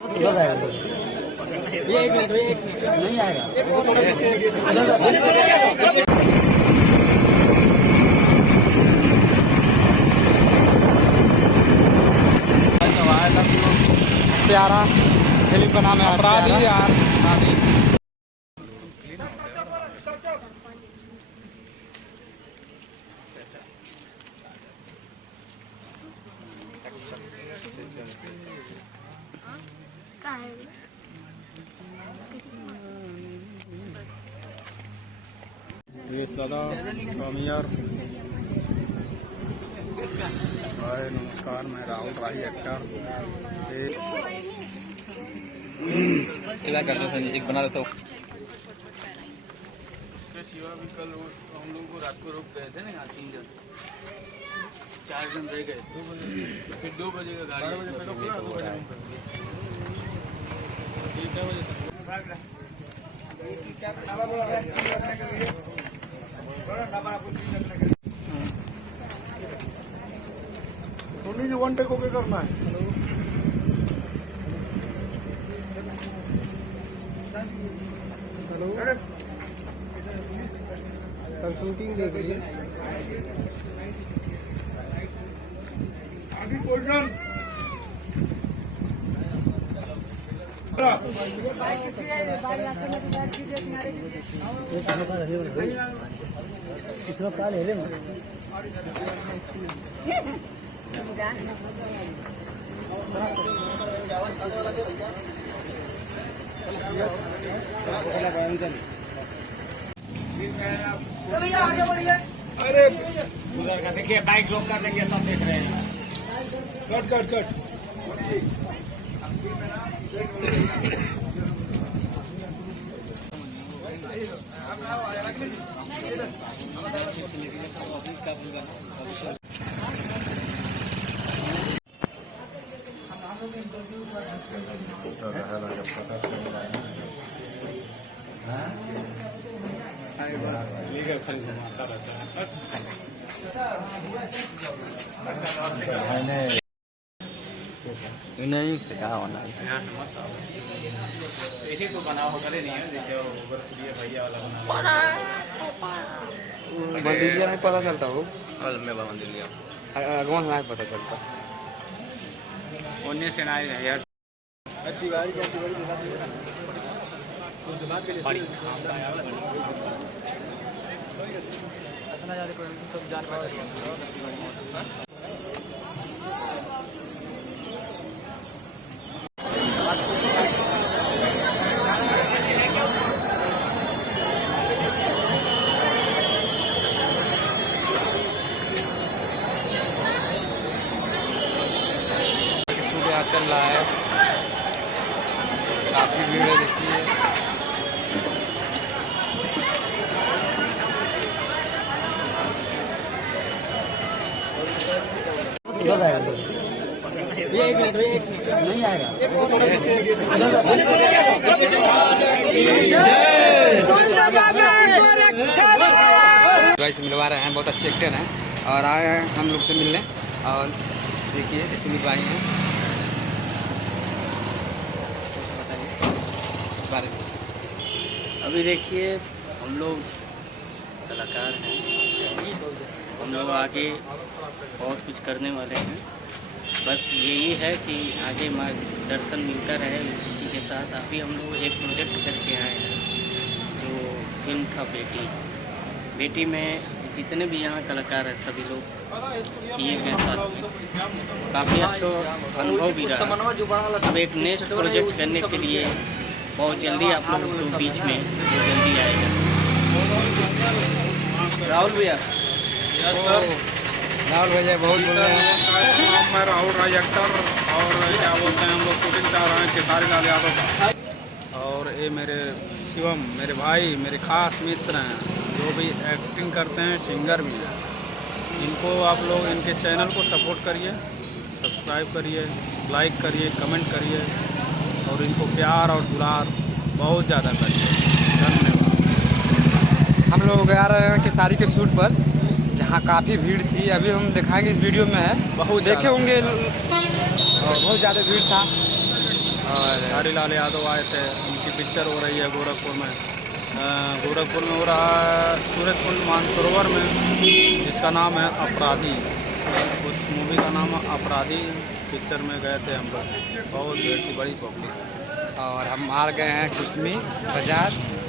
ये एक मिनट नहीं आएगा। प्यारा फिल्म का नाम है अपराधी यार। दादा कमियर। नमस्कार, मैं राहुल राही एक्टर। क्या करता था, म्यूजिक बना रहा था। शिवा भी कल हम लोगों को रात को रोक गए थे ना, यहाँ 3 जन 4 जन रह गए, फिर 2 बजे का गाड़ी। जो 1 टेक होके करना है। हेलो, कल शूटिंग देख रही है। अभी पोजीशन अरे उधर का देखिए, बाइक रोक कर देंगे, सब देख रहे हैं। Cut cut cut. नहीं क्या होना ऐसे तो बनाओ करे नहीं है, जैसे भैया वाला बंदिलिया नहीं पता चलता हो। में बंदिलिया अगवा नहीं पता चलता। उन्नीस से ना यार दिवाली चल रहा है, काफी भीड़ है, देखिए। ये एक मिनट नहीं आएगा। भाई से मिलवा रहे हैं, बहुत अच्छे एक्टर हैं और आए हैं हम लोग से मिलने। और देखिए इसमें भाई हैं, बारे में अभी देखिए, हम लोग कलाकार हैं, हम लोग आगे बहुत कुछ करने वाले हैं। बस यही है कि आगे मार्गदर्शन मिलता रहे इसी के साथ। अभी हम लोग एक प्रोजेक्ट करके आए हैं, जो फिल्म था बेटी में जितने भी यहाँ कलाकार हैं सभी लोग किए हैं साथ में। काफ़ी अच्छा अनुभव भी रहा। अब एक नेक्स्ट प्रोजेक्ट करने के लिए बहुत जल्दी आप लोगों के बीच में वो जल्दी आएगा। राहुल भैया, राहुल भैया बहुत बोल रहे हैं। मैं राहुल राही एक्टर, और क्या बोलते हैं, हम लोग शूटिंग कर रहे हैं खेसारी लाल यादव का। और ये मेरे शिवम, मेरे भाई, मेरे खास मित्र हैं, जो भी एक्टिंग करते हैं, सिंगर भी हैं। इनको आप लोग इनके चैनल को सपोर्ट करिए, सब्सक्राइब करिए, लाइक करिए, कमेंट करिए और इनको प्यार और दुलार बहुत ज़्यादा करिए। धन्यवाद। हम लोग आ रहे हैं खेसारी के शूट पर, जहाँ काफ़ी भीड़ थी। अभी हम दिखाएंगे, इस वीडियो में है, बहुत देखे होंगे और बहुत ज़्यादा भीड़ था। और खेसारी लाल यादव आए थे, उनकी पिक्चर हो रही है गोरखपुर में। गोरखपुर में हो रहा है सूरजकुंड मानसरोवर में, जिसका नाम है अपराधी। उस मूवी का नाम है अपराधी। पिक्चर में गए थे हम लोग, बहुत भीड़ थी, बड़ी पब्लिक। और हम आ गए हैं कुसमी बाज़ार।